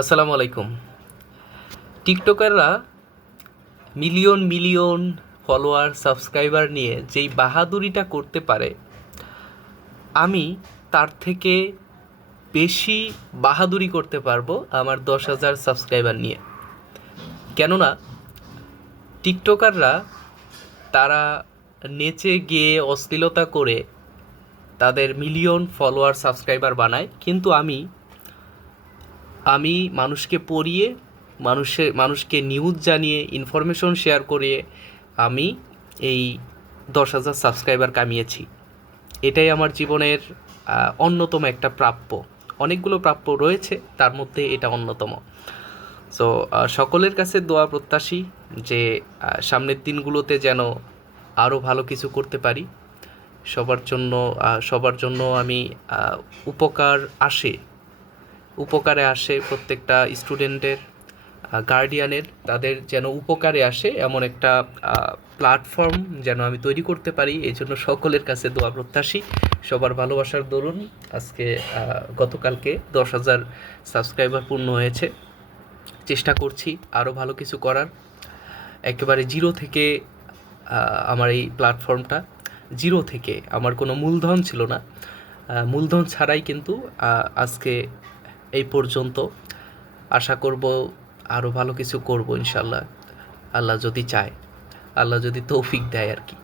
আসসালামু আলাইকুম। টিকটকাররা মিলিয়ন মিলিয়ন ফলোয়ার, সাবস্ক্রাইবার নিয়ে যেই বাহাদুরিটা করতে পারে, আমি তার থেকে বেশি বাহাদুরি করতে পারব আমার দশ হাজার সাবস্ক্রাইবার নিয়ে। কেননা টিকটকাররা তারা নেচে গিয়ে অশ্লীলতা করে তাদের মিলিয়ন ফলোয়ার, সাবস্ক্রাইবার বানায়, কিন্তু আমি আমি মানুষকে পড়িয়ে মানুষের মানুষকে নিউজ জানিয়ে ইনফরমেশন শেয়ার করিয়ে আমি এই দশ হাজার সাবস্ক্রাইবার কামিয়েছি। এটাই আমার জীবনের অন্যতম একটা প্রাপ্য। অনেকগুলো প্রাপ্য রয়েছে, তার মধ্যে এটা অন্যতম। সো সকলের কাছে দোয়া প্রত্যাশী যে সামনের দিনগুলোতে যেন আরও ভালো কিছু করতে পারি। সবার জন্য সবার জন্য আমি উপকার আসে। উপকারে আসে প্রত্যেকটা স্টুডেন্টের গার্ডিয়ানের তাদের যেন উপকারে আসে এমন একটা প্ল্যাটফর্ম যেন আমি তৈরি করতে পারি। এই জন্য সকলের কাছে দোয়া প্রত্যাশী। সবার ভালোবাসার দরুন। আজকে গতকালকে দশ হাজার সাবস্ক্রাইবার পূর্ণ হয়েছে। চেষ্টা করছি আরও ভালো কিছু করার। একেবারে জিরো থেকে আমার এই প্ল্যাটফর্মটা জিরো থেকে। আমার কোনো মূলধন ছিল না। মূলধন ছাড়াই কিন্তু আজকে এই পর্যন্ত। আশা করব আরও ভালো কিছু করব ইনশাল্লাহ। আল্লাহ যদি চায়, আল্লাহ যদি তৌফিক দেয় আর কি।